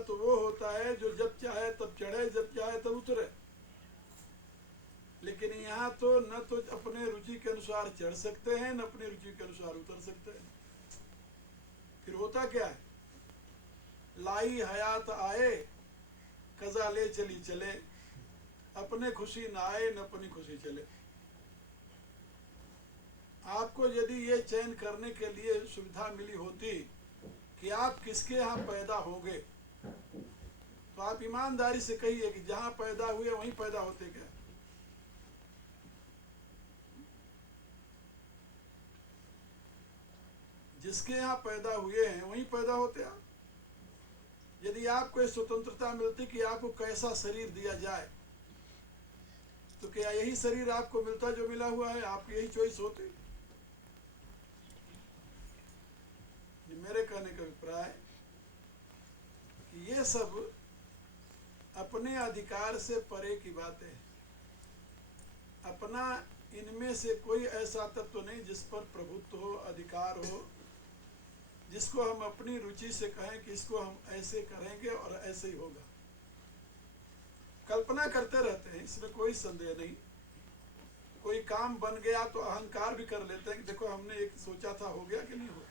तो वो होता है जो जब चाहे तब चढ़े, जब चाहे तब उतरे। लेकिन यहाँ तो न तो अपने रुचि के अनुसार चढ़ सकते हैं, न अपनी रुचि के अनुसार उतर सकते हैं। फिर होता क्या है? लाई हयात आए, कजा ले चली चले, अपने खुशी न आए न अपनी खुशी चले। आपको यदि ये चयन करने के लिए सुविधा मिली होती कि आप किसके यहाँ पैदा होगे, तो आप ईमानदारी से कहिए कि जहाँ पैदा हुए वहीं पैदा होते क्या? जिसके यहाँ पैदा हुए हैं वहीं पैदा होते आप। यदि आपको स्वतंत्रता मिलती कि आपको कैसा शरीर दिया जाए, तो क्या यही शरीर आपको मिलता जो मिला हुआ है? आपकी यही चॉइस होती? मेरे कहने का अभिप्राय कि ये सब अपने अधिकार से परे की बातें हैं। अपना इनमें से कोई ऐसा तत्व नहीं जिस पर प्रभुत्व हो, अधिकार हो, जिसको हम अपनी रुचि से कहें कि इसको हम ऐसे करेंगे और ऐसे ही होगा। कल्पना करते रहते हैं, इसमें कोई संदेह नहीं। कोई काम बन गया तो अहंकार भी कर लेते हैं कि देखो हमने एक सोचा था, हो गया कि नहीं हुआ।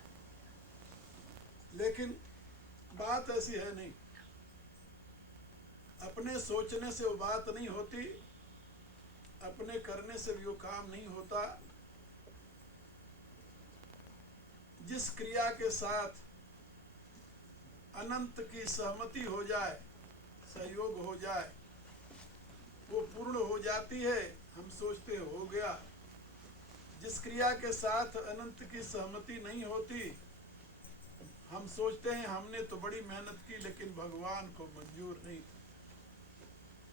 लेकिन बात ऐसी है नहीं। अपने सोचने से वो बात नहीं होती, अपने करने से भी वो काम नहीं होता। जिस क्रिया के साथ अनंत की सहमति हो जाए, सहयोग हो जाए, वो पूर्ण हो जाती है। हम सोचते हो गया। जिस क्रिया के साथ अनंत की सहमति नहीं होती, हम सोचते हैं हमने तो बड़ी मेहनत की लेकिन भगवान को मंजूर नहीं था।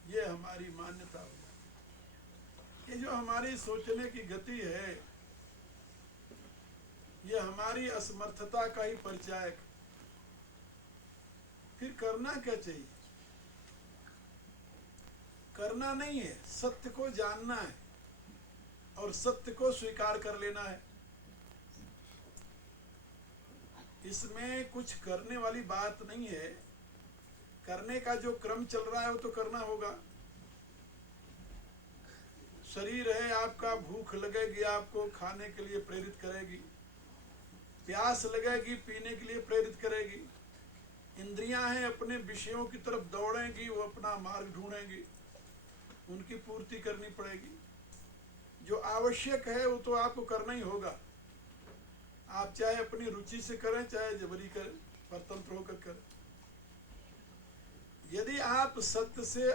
ये हमारी मान्यता हो जाती। ये जो हमारी सोचने की गति है, ये हमारी असमर्थता का ही परिचायक। फिर करना क्या चाहिए? करना नहीं है, सत्य को जानना है और सत्य को स्वीकार कर लेना है। इसमें कुछ करने वाली बात नहीं है। करने का जो क्रम चल रहा है वो तो करना होगा। शरीर है आपका, भूख लगेगी आपको, खाने के लिए प्रेरित करेगी। प्यास लगेगी, पीने के लिए प्रेरित करेगी। इंद्रियां हैं, अपने विषयों की तरफ दौड़ेंगी, वो अपना मार्ग ढूंढेंगी, उनकी पूर्ति करनी पड़ेगी। जो आवश्यक है वो तो आपको करना ही होगा। आप चाहे अपनी रुचि से करें, चाहे जबरी करें, स्वतंत्र होकर करें। यदि आप सत्य से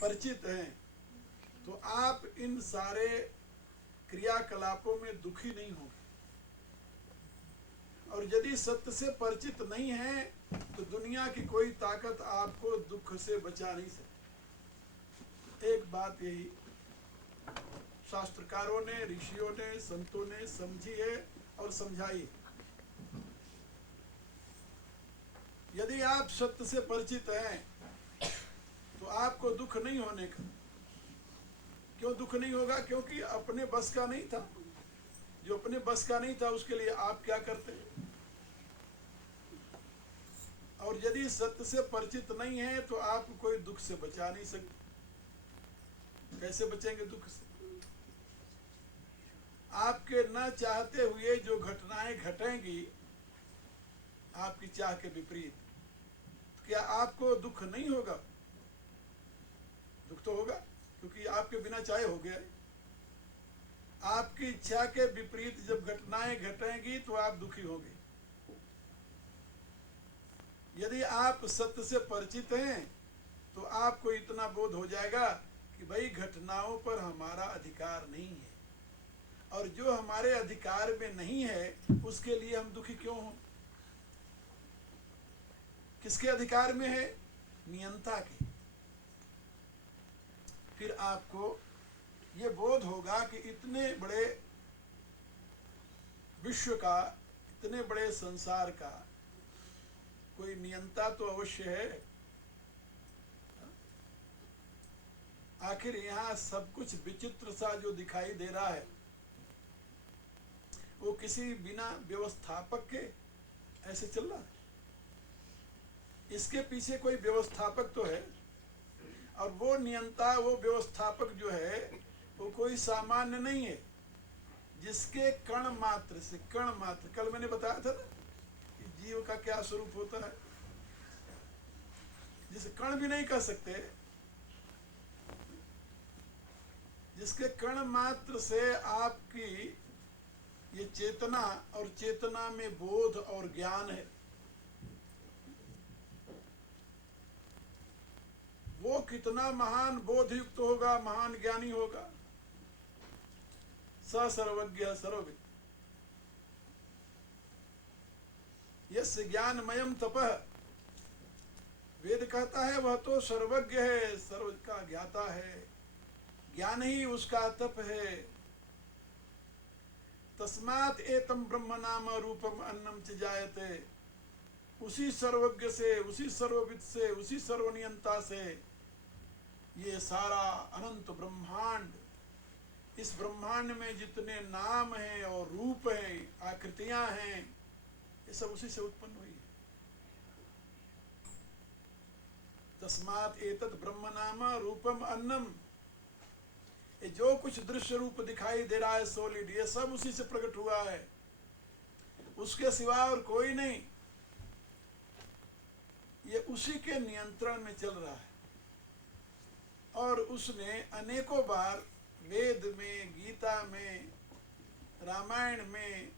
परिचित हैं तो आप इन सारे क्रियाकलापों में दुखी नहीं होंगे। और यदि सत्य से परिचित नहीं है तो दुनिया की कोई ताकत आपको दुख से बचा नहीं सकती। एक बात यही शास्त्रकारों ने, ऋषियों ने, संतों ने समझी है और समझाई। यदि आप सत्य से परिचित हैं तो आपको दुख नहीं होने का। क्यों दुख नहीं होगा? क्योंकि अपने बस का नहीं था। जो अपने बस का नहीं था उसके लिए आप क्या करते हैं? और यदि सत्य से परिचित नहीं है तो आप कोई दुख से बचा नहीं सकते। कैसे बचेंगे दुख से? आपके न चाहते हुए जो घटनाएं घटेंगी आपकी चाह के विपरीत, क्या आपको दुख नहीं होगा? दुख तो होगा, क्योंकि आपके बिना चाहे हो गया। आपकी इच्छा के विपरीत जब घटनाएं घटेंगी तो आप दुखी होंगे। यदि आप सत्य से परिचित हैं तो आपको इतना बोध हो जाएगा कि भाई घटनाओं पर हमारा अधिकार नहीं है, और जो हमारे अधिकार में नहीं है उसके लिए हम दुखी क्यों हों? किसके अधिकार में है? नियंता के। फिर आपको ये बोध होगा कि इतने बड़े विश्व का, इतने बड़े संसार का कोई नियंता तो अवश्य है। आखिर यहाँ सब कुछ विचित्र सा जो दिखाई दे रहा है वो किसी बिना व्यवस्थापक के ऐसे चल रहा है। इसके पीछे कोई व्यवस्थापक तो है, और वो नियंता, वो व्यवस्थापक जो है वो कोई सामान्य नहीं है, जिसके कण मात्र से, कण मात्र, कल मैंने बताया था ना कि जीव का क्या स्वरूप होता है, जिसे कण भी नहीं कह सकते, जिसके कण मात्र से आपकी ये चेतना, और चेतना में बोध और ज्ञान है, वो कितना महान बोध युक्त होगा, महान ज्ञानी होगा। स सर्वज्ञ सर्वविद यस्य ज्ञानमयम तपः, वेद कहता है वह तो सर्वज्ञ है, सर्व का ज्ञाता है, ज्ञान ही उसका तप है। तस्मात् एतम ब्रह्म नाम रूपम अन्नम च जायते, उसी सर्वज्ञ से, उसी सर्वविद से, उसी सर्वनियंता से ये सारा अनंत ब्रह्मांड, इस ब्रह्मांड में जितने नाम हैं और रूप हैं, आकृतियां हैं, ये सब उसी से उत्पन्न हुई है। तस्मात् एतत् ब्रह्म नाम रूपम अन्नम, ये जो कुछ दृश्य रूप दिखाई दे रहा है सॉलिड, ये सब उसी से प्रकट हुआ है, उसके सिवा और कोई नहीं, ये उसी के नियंत्रण में चल रहा है। और उसने अनेकों बार वेद में, गीता में, रामायण में,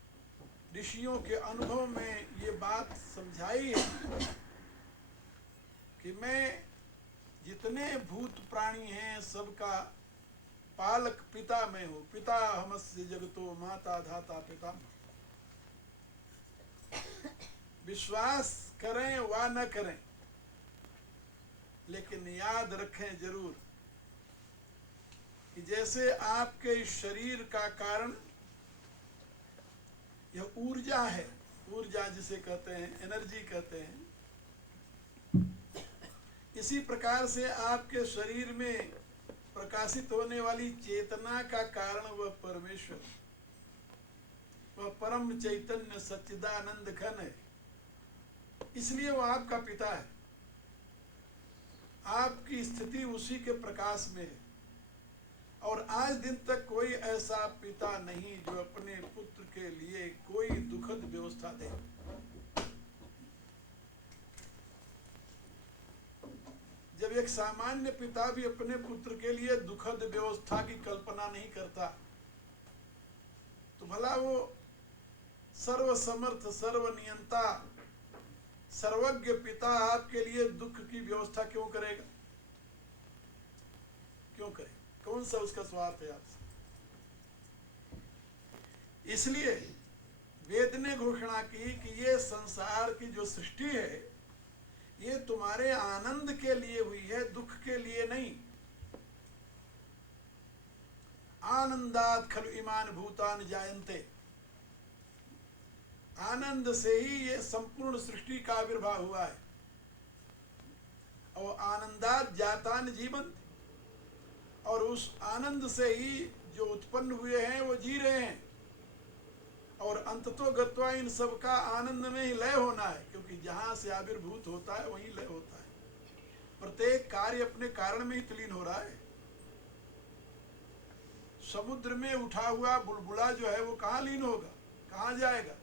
ऋषियों के अनुभव में ये बात समझाई है कि मैं जितने भूत प्राणी हैं सबका पालक पिता मैं हूँ, पिता हमस्य जगतो माता धाता पिता। विश्वास करें वा न करें, लेकिन याद रखें जरूर कि जैसे आपके इस शरीर का कारण यह ऊर्जा है, ऊर्जा जिसे कहते हैं, एनर्जी कहते हैं, इसी प्रकार से आपके शरीर में प्रकाशित होने वाली चेतना का कारण वह परमेश्वर, वह परम चैतन्य सच्चिदानंद घन है, इसलिए वह आपका पिता है। आपकी स्थिति उसी के प्रकाश में है, और आज दिन तक कोई ऐसा पिता नहीं जो अपने पुत्र के लिए कोई दुखद व्यवस्था दे। जब एक सामान्य पिता भी अपने पुत्र के लिए दुखद व्यवस्था की कल्पना नहीं करता, तो भला वो सर्वसमर्थ, सर्वनियंता, सर्वज्ञ पिता आपके लिए दुख की व्यवस्था क्यों करेगा? क्यों करे? कौन सा उसका स्वार्थ है आपसे? इसलिए वेद ने घोषणा की कि ये संसार की जो सृष्टि है ये तुम्हारे आनंद के लिए हुई है, दुख के लिए नहीं। आनंदात खलु इमान भूतान जायन्ते, आनंद से ही ये संपूर्ण सृष्टि का आविर्भाव हुआ है। और आनंदात जातान जीवंत, और उस आनंद से ही जो उत्पन्न हुए हैं वो जी रहे हैं। और अंततो गत्वा इन सब का आनंद में ही लय होना है, क्योंकि जहां से आविर्भूत होता है वहीं लय होता है। प्रत्येक कार्य अपने कारण में ही तलीन हो रहा है। समुद्र में उठा हुआ बुलबुला जो है वो कहाँ लीन होगा, कहाँ जाएगा?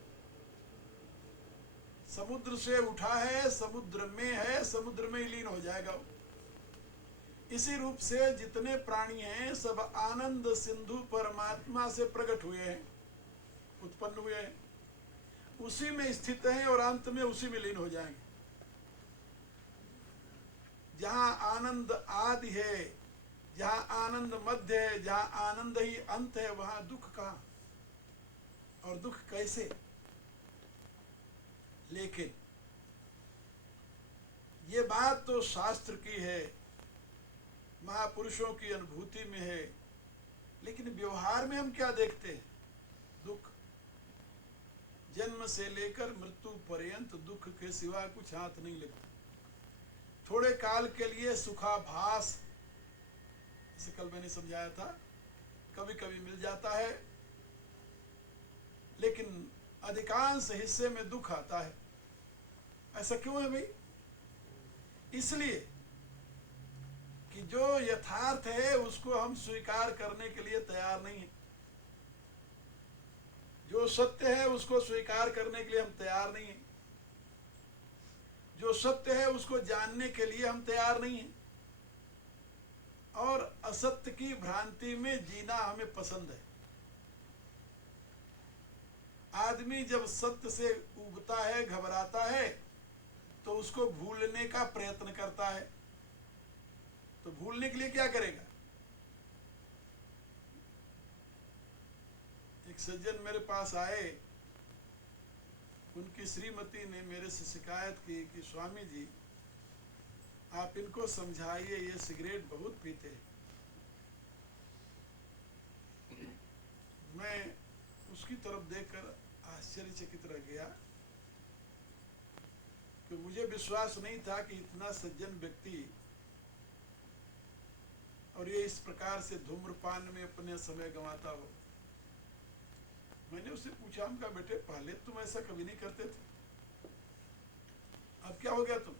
समुद्र से उठा है, समुद्र में है, समुद्र में ही लीन हो जाएगा वो। इसी रूप से जितने प्राणी हैं सब आनंद सिंधु परमात्मा से प्रकट हुए हैं, उत्पन्न हुए हैं, उसी में स्थित हैं और अंत में उसी में लीन हो जाएंगे। जहां आनंद आदि है, जहां आनंद मध्य है, जहां आनंद ही अंत है, वहां दुख कहां और दुख कैसे? लेकिन ये बात तो शास्त्र की है, महापुरुषों की अनुभूति में है, लेकिन व्यवहार में हम क्या देखते हैं? दुख। जन्म से लेकर मृत्यु पर्यंत दुख के सिवा कुछ हाथ नहीं लगता। थोड़े काल के लिए सुखाभास, इसे कल मैंने समझाया था, कभी कभी मिल जाता है, लेकिन अधिकांश हिस्से में दुख आता है। ऐसा क्यों है भाई? इसलिए कि जो यथार्थ है उसको हम स्वीकार करने के लिए तैयार नहीं है। जो सत्य है उसको स्वीकार करने के लिए हम तैयार नहीं है। जो सत्य है उसको जानने के लिए हम तैयार नहीं है। और असत्य की भ्रांति में जीना हमें पसंद है। आदमी जब सत्य से उबता है, घबराता है, तो उसको भूलने का प्रयत्न करता है। तो भूलने के लिए क्या करेगा? एक सज्जन मेरे पास आए, उनकी श्रीमती ने मेरे से शिकायत की कि स्वामी जी आप इनको समझाइए, ये सिगरेट बहुत पीते हैं। मैं उसकी तरफ देखकर आश्चर्यचकित रह गया कि मुझे विश्वास नहीं था कि इतना सज्जन व्यक्ति और ये इस प्रकार से धूम्रपान में अपने समय गंवाता हो। मैंने उससे पूछा, हम कहा बेटे पहले तुम ऐसा कभी नहीं करते थे, अब क्या हो गया तुम?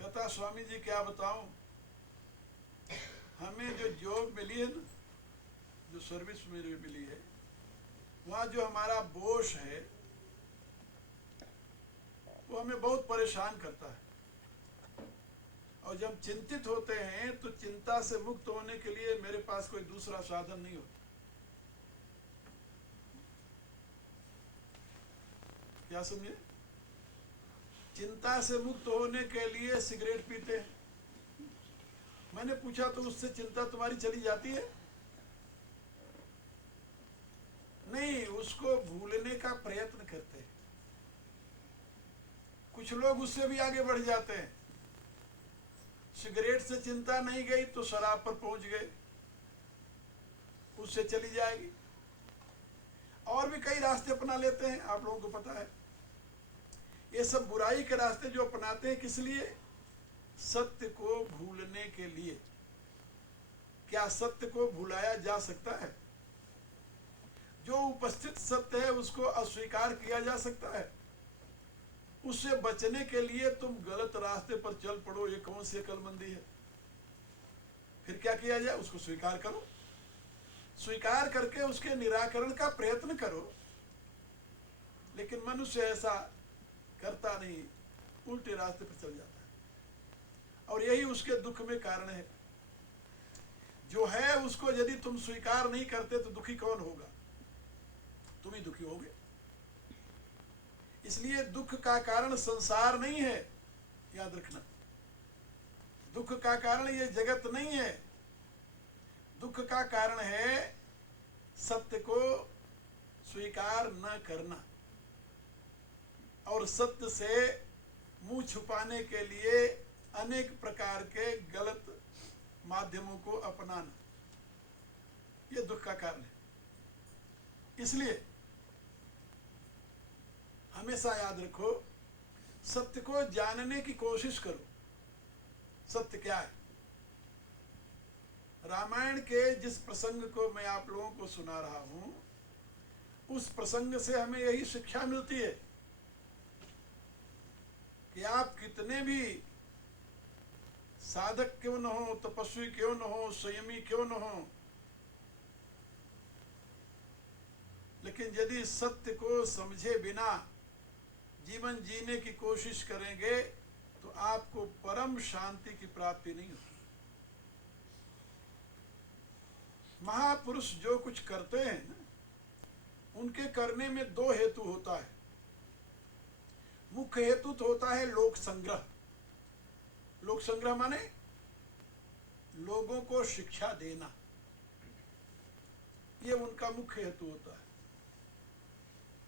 कहता स्वामी जी क्या बताऊं, हमें जो जॉब मिली है ना, जो सर्विस मेरे मिली है, वहां जो हमारा बॉस है वो हमें बहुत परेशान करता है। और जब चिंतित होते हैं तो चिंता से मुक्त होने के लिए मेरे पास कोई दूसरा साधन नहीं होता। क्या समझे? चिंता से मुक्त होने के लिए सिगरेट पीते हैं। मैंने पूछा तो उससे चिंता तुम्हारी चली जाती है? नहीं, उसको भूलने का प्रयत्न करते हैं। कुछ लोग उससे भी आगे बढ़ जाते हैं। सिगरेट से चिंता नहीं गई तो शराब पर पहुंच गए, उससे चली जाएगी। और भी कई रास्ते अपना लेते हैं, आप लोगों को पता है। ये सब बुराई के रास्ते जो अपनाते हैं, किस लिए? सत्य को भूलने के लिए। क्या सत्य को भुलाया जा सकता है? जो उपस्थित सत्य है उसको अस्वीकार किया जा सकता है? उससे बचने के लिए तुम गलत रास्ते पर चल पड़ो, ये कौन सी अक्लमंदी है? फिर क्या किया जाए? उसको स्वीकार करो, स्वीकार करके उसके निराकरण का प्रयत्न करो। लेकिन मनुष्य ऐसा करता नहीं, उल्टे रास्ते पर चल जाता है। और यही उसके दुख में कारण है। जो है उसको यदि तुम स्वीकार नहीं करते तो दुखी कौन होगा? तुम ही दुखी होगे। इसलिए दुख का कारण संसार नहीं है, याद रखना। दुख का कारण ये जगत नहीं है। दुख का कारण है सत्य को स्वीकार न करना और सत्य से मुंह छुपाने के लिए अनेक प्रकार के गलत माध्यमों को अपनाना। ये दुख का कारण है। इसलिए हमेशा याद रखो, सत्य को जानने की कोशिश करो। सत्य क्या है? रामायण के जिस प्रसंग को मैं आप लोगों को सुना रहा हूं, उस प्रसंग से हमें यही शिक्षा मिलती है कि आप कितने भी साधक क्यों न हो, तपस्वी क्यों न हो, संयमी क्यों न हो, लेकिन यदि सत्य को समझे बिना जीवन जीने की कोशिश करेंगे तो आपको परम शांति की प्राप्ति नहीं होगी। महापुरुष जो कुछ करते हैं ना, उनके करने में दो हेतु होता है। मुख्य हेतु तो होता है लोक संग्रह। लोक संग्रह माने लोगों को शिक्षा देना, ये उनका मुख्य हेतु होता है।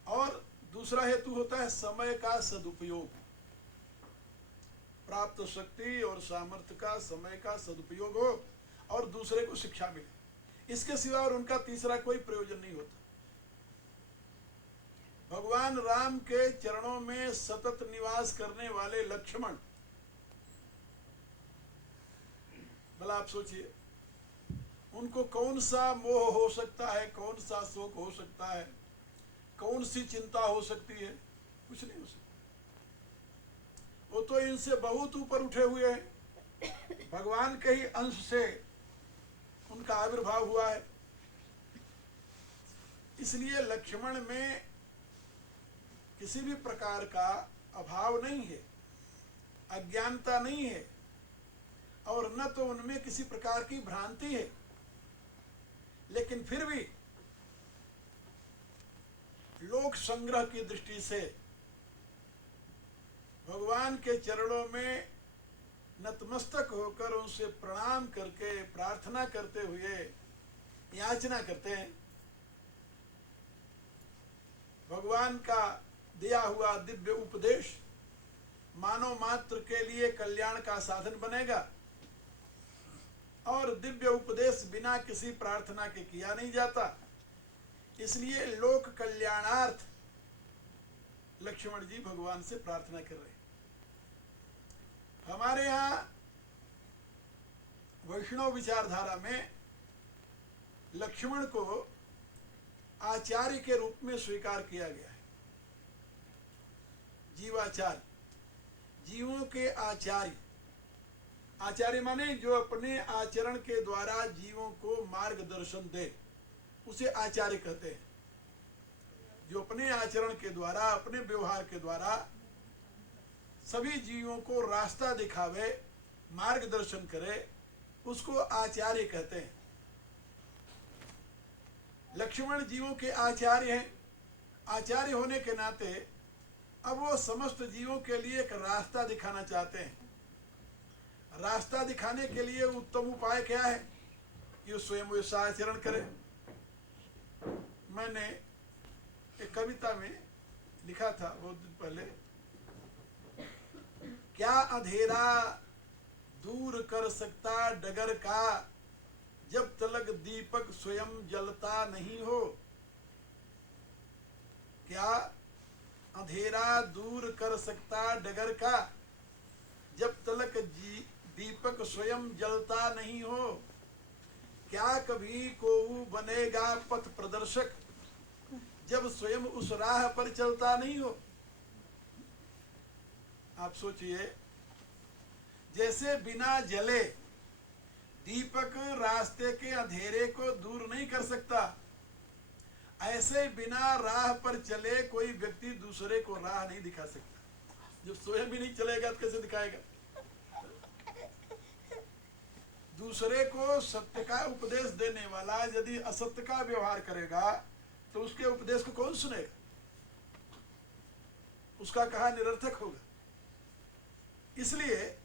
और दूसरा हेतु होता है समय का सदुपयोग। प्राप्त शक्ति और सामर्थ्य का, समय का सदुपयोग हो और दूसरे को शिक्षा मिले। इसके सिवा और उनका तीसरा कोई प्रयोजन नहीं होता। भगवान राम के चरणों में सतत निवास करने वाले लक्ष्मण, भला आप सोचिए, उनको कौन सा मोह हो सकता है, कौन सा शोक हो सकता है, कौन सी चिंता हो सकती है? कुछ नहीं हो सकता। वो तो इनसे बहुत ऊपर उठे हुए हैं, भगवान के ही अंश से उनका आविर्भाव हुआ है। इसलिए लक्ष्मण में किसी भी प्रकार का अभाव नहीं है, अज्ञानता नहीं है, और न तो उनमें किसी प्रकार की भ्रांति है। लेकिन फिर भी लोक संग्रह की दृष्टि से भगवान के चरणों में नतमस्तक होकर उनसे प्रणाम करके प्रार्थना करते हुए याचना करते हैं। भगवान का दिया हुआ दिव्य उपदेश मानव मात्र के लिए कल्याण का साधन बनेगा, और दिव्य उपदेश बिना किसी प्रार्थना के किया नहीं जाता। इसलिए लोक कल्याणार्थ लक्ष्मण जी भगवान से प्रार्थना कर रहे हैं। हमारे यहाँ वैष्णव विचारधारा में लक्ष्मण को आचार्य के रूप में स्वीकार किया गया है। जीवाचार्य, जीवों के आचार्य। आचार्य माने जो अपने आचरण के द्वारा जीवों को मार्गदर्शन दे, उसे आचार्य कहते हैं। जो अपने आचरण के द्वारा, अपने व्यवहार के द्वारा सभी जीवों को रास्ता दिखावे, मार्गदर्शन करे, उसको आचार्य कहते हैं। लक्ष्मण जीवों के आचार्य हैं। आचार्य होने के नाते अब वो समस्त जीवों के लिए एक रास्ता दिखाना चाहते हैं। रास्ता दिखाने के लिए उत्तम उपाय क्या है कि स्वयं वैसा आचरण करे। मैंने एक कविता में लिखा था बहुत दिन पहले, क्या अंधेरा दूर कर सकता डगर का, जब तलक दीपक स्वयं जलता नहीं हो। क्या अंधेरा दूर कर सकता डगर का, जब तलक दीपक स्वयं जलता नहीं हो। क्या कभी कोऊ बनेगा पथ प्रदर्शक, जब स्वयं उस राह पर चलता नहीं हो। आप सोचिए, जैसे बिना जले दीपक रास्ते के अंधेरे को दूर नहीं कर सकता, ऐसे बिना राह पर चले कोई व्यक्ति दूसरे को राह नहीं दिखा सकता। जब स्वयं भी नहीं चलेगा तो कैसे दिखाएगा। दूसरे को सत्य का उपदेश देने वाला यदि असत्य का व्यवहार करेगा तो उसके उपदेश को कौन सुनेगा, उसका कहा निरर्थक होगा। इसलिए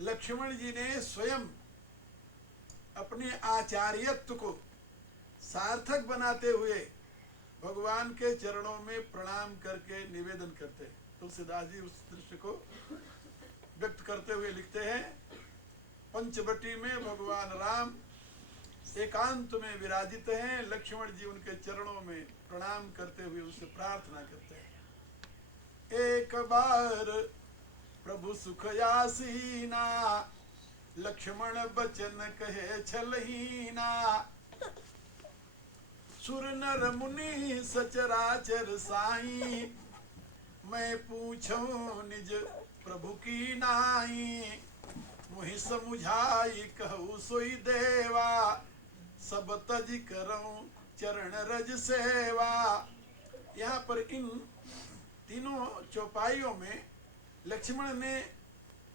लक्ष्मण जी ने स्वयं अपने आचार्यत्व को सार्थक बनाते हुए भगवान के चरणों में प्रणाम करके निवेदन करते हैं। तुलसीदास जी उस दृश्य को व्यक्त करते हुए लिखते हैं, पंचवटी में भगवान राम एकांत में विराजित हैं। लक्ष्मण जी उनके चरणों में प्रणाम करते हुए उनसे प्रार्थना करते हैं। एक बार प्रभु सुख यासीना, लक्ष्मण बचन कहे छलहीना। सुर नर मुनि सचराचर साई, मैं पूछूं निज प्रभु की नाई। मुहि समुझाई कहूँ सोई देवा, सब तज करऊं चरण रज सेवा। यहाँ पर इन तीनों चौपाइयों में लक्ष्मण ने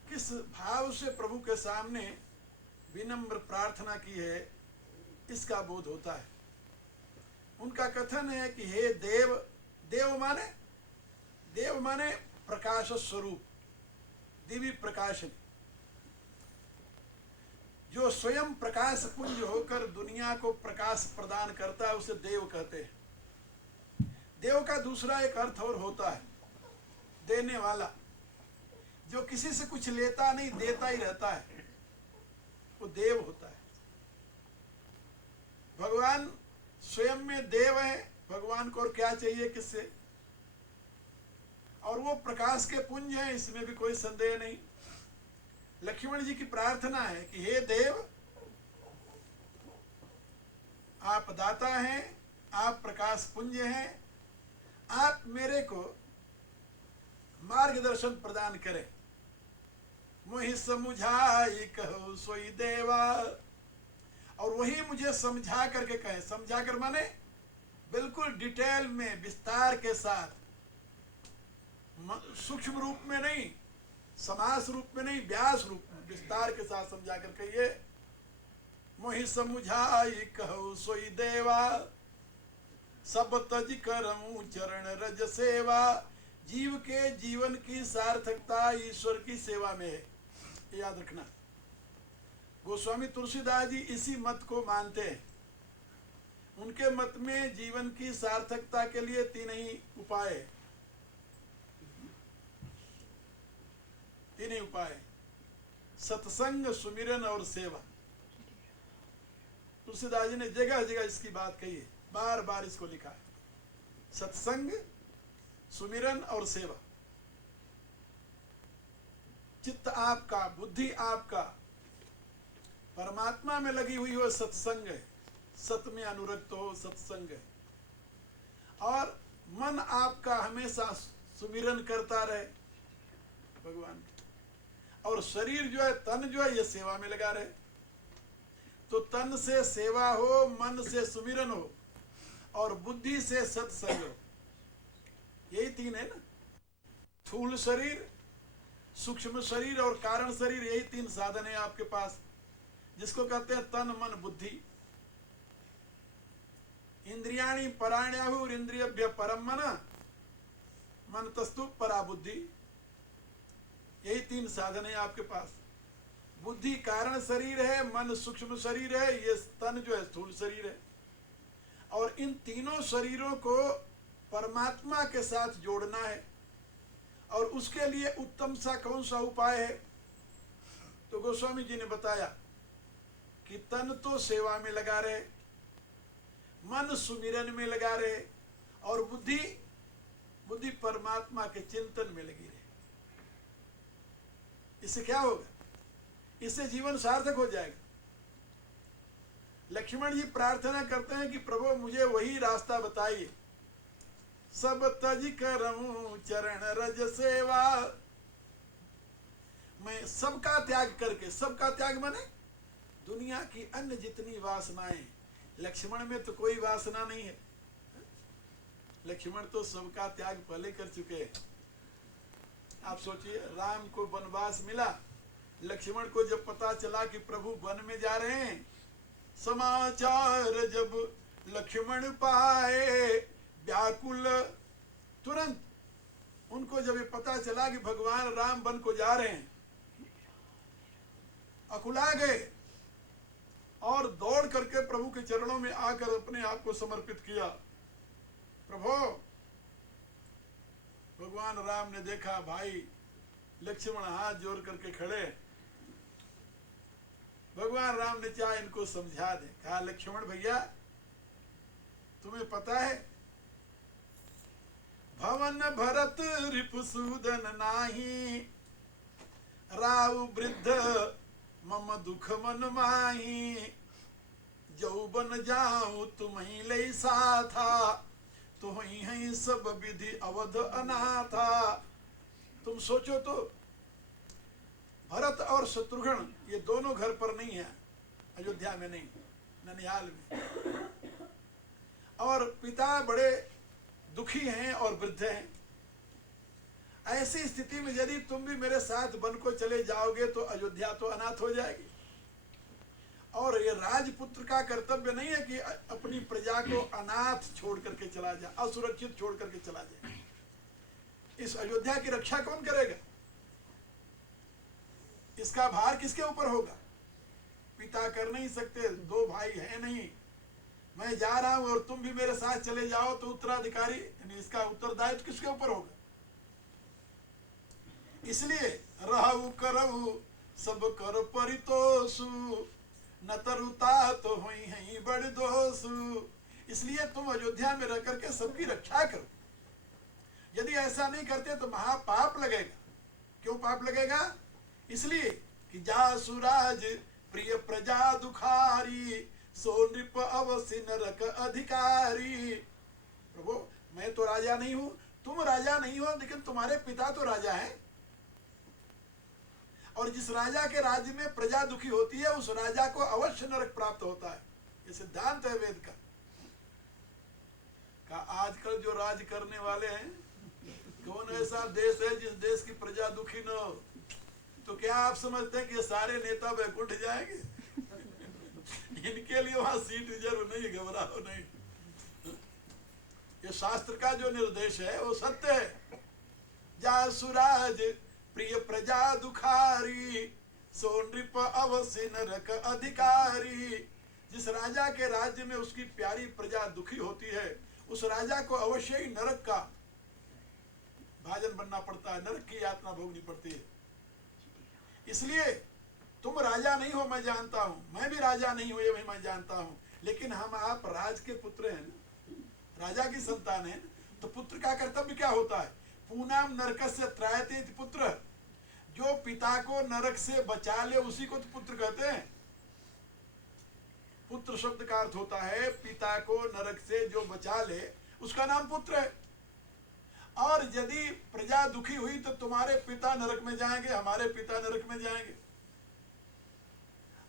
किस भाव से प्रभु के सामने विनम्र प्रार्थना की है, इसका बोध होता है। उनका कथन है कि हे देव, देव माने प्रकाश स्वरूप, दिव्य प्रकाशन, जो स्वयं प्रकाश पुंज होकर दुनिया को प्रकाश प्रदान करता है, उसे देव कहते हैं। देव का दूसरा एक अर्थ और होता है, देने वाला। जो किसी से कुछ लेता नहीं, देता ही रहता है, वो देव होता है। भगवान स्वयं में देव है। भगवान को और क्या चाहिए किससे, और वो प्रकाश के पुंज हैं, इसमें भी कोई संदेह नहीं। लक्ष्मण जी की प्रार्थना है कि हे देव, आप दाता हैं, आप प्रकाश पुंज हैं, आप मेरे को मार्गदर्शन प्रदान करें। मोहि समुझाई कहो सोई देवा। और वही मुझे समझा करके कहे, समझा कर माने बिल्कुल डिटेल में, विस्तार के साथ, सूक्ष्म रूप में नहीं, समास रूप में नहीं, व्यास रूप में विस्तार के साथ समझा कर कहिए, मोहि समुझाई कहो सोई देवा, सब तज करऊं चरण रज सेवा। जीव के जीवन की सार्थकता ईश्वर की सेवा में है, याद रखना। गोस्वामी तुलसीदास जी इसी मत को मानते हैं। उनके मत में जीवन की सार्थकता के लिए तीन ही उपाय है, तीन ही उपाय: सत्संग, सुमिरन और सेवा। तुलसीदास जी ने जगह जगह इसकी बात कही है, बार बार इसको लिखा है, सत्संग, सुमिरन और सेवा। चित्त आपका, बुद्धि आपका परमात्मा में लगी हुई हो, सत्संग है, सत में अनुरक्त हो, सत्संग है। और मन आपका हमेशा सुमिरन करता रहे भगवान। और शरीर जो है, तन जो है, ये सेवा में लगा रहे। तो तन से सेवा हो, मन से सुमिरन हो, और बुद्धि से सत्संग हो। यही तीन है ना, स्थूल शरीर, सूक्ष्म शरीर और कारण शरीर, यही तीन साधन है आपके पास, जिसको कहते हैं तन मन बुद्धि। इंद्रियाणि पराण्याहुर इंद्रियभ्य परम मन, मन तस्तु परा बुद्धि। यही तीन साधन है आपके पास। बुद्धि कारण शरीर है, मन सूक्ष्म शरीर है, ये तन जो है स्थूल शरीर है। और इन तीनों शरीरों को परमात्मा के साथ जोड़ना है। और उसके लिए उत्तम सा कौन सा उपाय है? तो गोस्वामी जी ने बताया कि तन तो सेवा में लगा रहे, मन सुमिरन में लगा रहे, और बुद्धि बुद्धि परमात्मा के चिंतन में लगी रहे। इससे क्या होगा? इससे जीवन सार्थक हो जाएगा। लक्ष्मण जी प्रार्थना करते हैं कि प्रभु मुझे वही रास्ता बताइए, सब तज करऊं चरण रज सेवा। मैं सबका त्याग करके, सबका त्याग माने दुनिया की अन्य जितनी वासनाएं, लक्ष्मण में तो कोई वासना नहीं है। लक्ष्मण तो सबका त्याग पहले कर चुके हैं। आप सोचिए, राम को वनवास मिला, लक्ष्मण को जब पता चला कि प्रभु वन में जा रहे हैं, समाचार जब लक्ष्मण पाए व्याकुल, तुरंत उनको जब ये पता चला कि भगवान राम वन को जा रहे हैं, अकुला गए और दौड़ करके प्रभु के चरणों में आकर अपने आप को समर्पित किया। प्रभु, भगवान राम ने देखा भाई लक्ष्मण हाथ जोड़ करके खड़े, भगवान राम ने चाहे इनको समझा दे, कहा लक्ष्मण भैया तुम्हें पता है भवन भरत रिपुसूदन नाही, राव वृद्ध मम दुख मन माही, जौबन जाऊं तुम्हीं ले साथा, तुम्हीं हैं सब विधि अवध अनाथा। तुम सोचो तो, भरत और शत्रुघ्न ये दोनों घर पर नहीं है, अयोध्या में नहीं, ननिहाल में, और पिता बड़े दुखी हैं और वृद्ध हैं। ऐसी स्थिति में यदि तुम भी मेरे साथ वन को चले जाओगे तो अयोध्या तो अनाथ हो जाएगी। और ये राजपुत्र का कर्तव्य नहीं है कि अपनी प्रजा को अनाथ छोड़ करके चला जाए, असुरक्षित छोड़ करके चला जाए। इस अयोध्या की रक्षा कौन करेगा? इसका भार किसके ऊपर होगा? पिता कर नहीं सकते, दो भाई है नहीं, मैं जा रहा हूं और तुम भी मेरे साथ चले जाओ तो उत्तराधिकारी, यानी इसका उत्तरदायित्व किसके ऊपर होगा? इसलिए रहु करहु सब कर परितोषु, न तरुता तो हुई है बड़ दोषु। इसलिए तुम अयोध्या में रह करके सबकी रक्षा करो। यदि ऐसा नहीं करते तो महापाप लगेगा। क्यों पाप लगेगा? इसलिए कि जासुराज प्रिय प्रजा दुखारी, सो नृप अवसि नरक अधिकारी। प्रभु मैं तो राजा नहीं हूं, तुम राजा नहीं हो, लेकिन तुम्हारे पिता तो राजा हैं। और जिस राजा के राज्य में प्रजा दुखी होती है उस राजा को अवश्य नरक प्राप्त होता है। ये सिद्धांत है वेद का आजकल जो राज करने वाले हैं, कौन ऐसा देश है जिस देश की प्रजा दुखी न हो? तो क्या आप समझते हैं कि ये सारे नेता वैकुंठ जाएंगे? इनके लिए वहां सीट रिजर्व नहीं, घबराओ नहीं। ये शास्त्र का जो निर्देश है वो सत्य है। जा सुराज प्रिय प्रजा दुखारी, सो नृप अवश्य नरक अधिकारी। जिस राजा के राज्य में उसकी प्यारी प्रजा दुखी होती है उस राजा को अवश्य ही नरक का भाजन बनना पड़ता है, नरक की यातना भोगनी पड़ती है। इसलिए तुम राजा नहीं हो, मैं जानता हूं, मैं भी राजा नहीं हूं, ये भी मैं जानता हूं, लेकिन हम आप राज के पुत्र हैं, राजा की संतान है, तो पुत्र का कर्तव्य क्या होता है? पूनाम नरकस्य त्रायते इति पुत्र। जो पिता को नरक से बचा ले उसी को तो पुत्र कहते हैं। पुत्र शब्द का अर्थ होता है पिता को नरक से जो बचा ले उसका नाम पुत्र है। और यदि प्रजा दुखी हुई तो तुम्हारे पिता नरक में जाएंगे, हमारे पिता नरक में जाएंगे।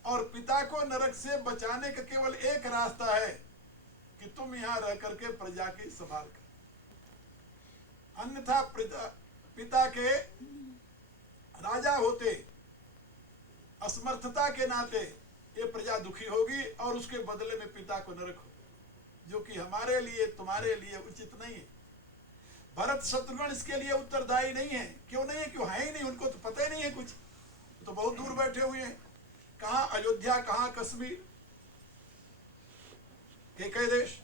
और पिता को नरक से बचाने का केवल एक रास्ता है कि तुम यहां रह करके प्रजा की संभाल कर, अन्यथा पिता के राजा होते असमर्थता के नाते ये प्रजा दुखी होगी और उसके बदले में पिता को नरक होगा, जो कि हमारे लिए तुम्हारे लिए उचित नहीं है। भरत शत्रुघ्न इसके लिए उत्तरदायी नहीं है। क्यों नहीं है? क्यों है ही नहीं, उनको तो पता ही नहीं है कुछ, तो बहुत दूर बैठे हुए हैं। कहां अयोध्या, कहां कश्मीर, कई देश,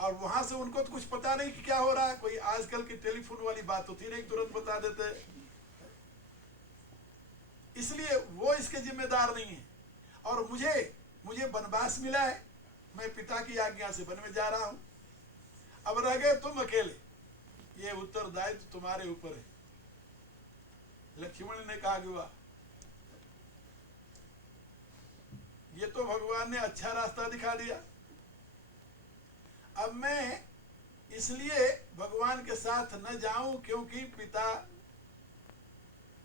और वहां से उनको तो कुछ पता नहीं कि क्या हो रहा है। कोई आजकल की टेलीफोन वाली बात होती नहीं, तुरंत बता देते, इसलिए वो इसके जिम्मेदार नहीं है। और मुझे वनवास मिला है, मैं पिता की आज्ञा से वन में जा रहा हूं, अब रह गए तुम अकेले, ये उत्तरदायित्व तुम्हारे ऊपर है। लक्ष्मण ने कहा कि वाह, ये तो भगवान ने अच्छा रास्ता दिखा दिया। अब मैं इसलिए भगवान के साथ न जाऊं क्योंकि पिता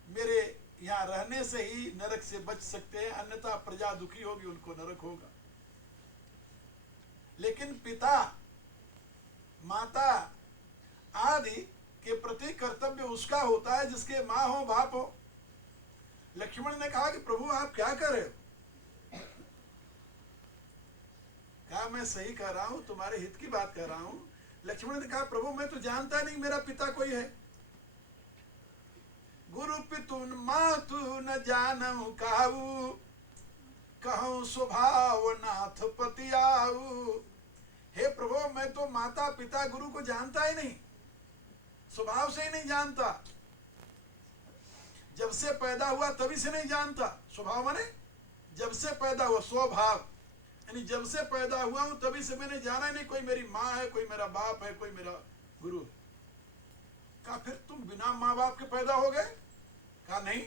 मेरे यहां रहने से ही नरक से बच सकते हैं, अन्यथा प्रजा दुखी होगी, उनको नरक होगा। लेकिन पिता माता आदि के प्रति कर्तव्य उसका होता है जिसके माँ हो बाप हो। लक्ष्मण ने कहा कि प्रभु आप क्या कर रहे हो? कहा मैं सही कह रहा हूं, तुम्हारे हित की बात कर रहा हूं। लक्ष्मण ने कहा प्रभु मैं तो जानता नहीं मेरा पिता कोई है। गुरु पितु मातु न जानऊ काऊ, कहूं स्वभाव नाथ पति आऊ। हे प्रभु मैं तो माता पिता गुरु को जानता ही नहीं, स्वभाव से ही नहीं जानता। जब से पैदा हुआ तभी से नहीं जानता। स्वभाव माने जब से पैदा हुआ, स्वभाव यानी जब से पैदा हुआ हूं तभी से मैंने जाना ही नहीं कोई मेरी माँ है, कोई मेरा बाप है, कोई मेरा गुरु है। कहा फिर तुम बिना माँ बाप के पैदा हो गए? कहा नहीं,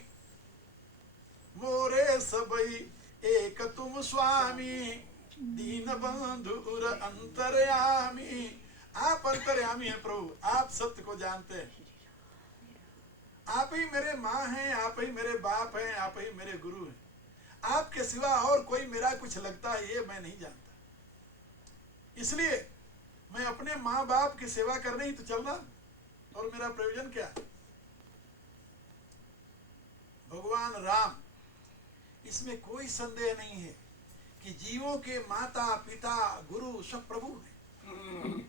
मोरे सबई एक तुम स्वामी, दीन बंधुर अंतर्यामी। आप अंतर्यामी हैं प्रभु, आप सत्य को जानते हैं। आप ही मेरे माँ हैं, आप ही मेरे बाप हैं, आप ही मेरे गुरु हैं। आपके सिवा और कोई मेरा कुछ लगता है ये मैं नहीं जानता। इसलिए मैं अपने माँ बाप की सेवा करने ही तो चल रहा, और मेरा प्रयोजन क्या है? भगवान राम, इसमें कोई संदेह नहीं है कि जीवों के माता पिता गुरु सब प्रभु हैं।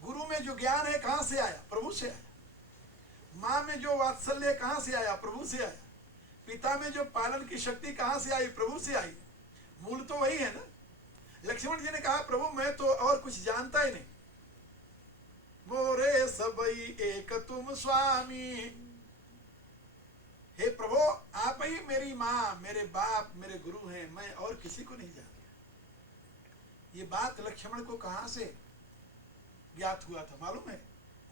गुरु में जो ज्ञान है कहां से आया? प्रभु से आया। माँ में जो वात्सल्य कहां से आया? प्रभु से आया। पिता में जो पालन की शक्ति कहां से आई? प्रभु से आई। मूल तो वही है ना। लक्ष्मण जी ने कहा प्रभु मैं तो और कुछ जानता ही नहीं। मोरे सबई एक तुम स्वामी। हे प्रभु आप ही मेरी माँ, मेरे बाप, मेरे गुरु हैं, मैं और किसी को नहीं जानता। ये बात लक्ष्मण को कहां से ज्ञात हुआ था मालूम है?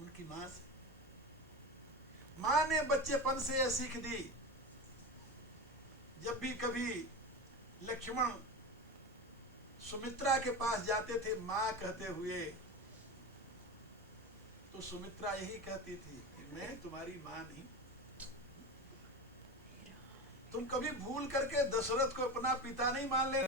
उनकी मां से। मां ने बच्चेपन से यह सीख दी, जब भी कभी लक्ष्मण सुमित्रा के पास जाते थे मां कहते हुए, तो सुमित्रा यही कहती थी कि मैं तुम्हारी मां नहीं, हम कभी भूल करके दशरथ को अपना पिता नहीं मान लेना।